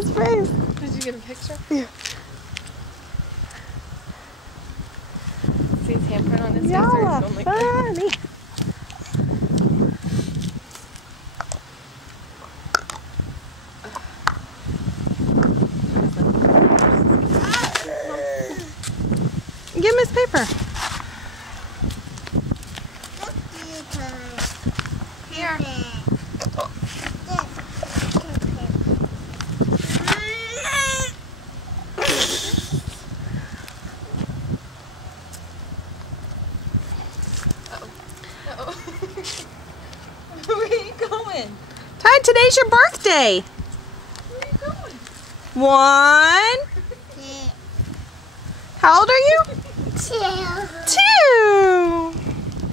his face. Did you get a picture? Yeah. See his handprint on his face? Y'all Or are something like funny. Give him his paper. Here. Where are you going? Ty, today's your birthday. Where are you going? 1. How old are you? 2.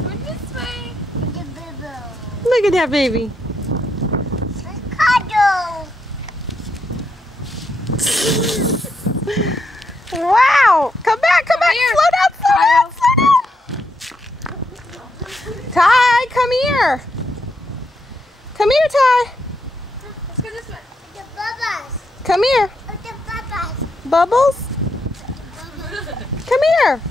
Going this way. Look at that baby. Wow. Come back, come back. here. Slow down, slow down, slow down. Ty, come here. Come here, Ty. Let's go this way. Come here. Bubbles? Come here.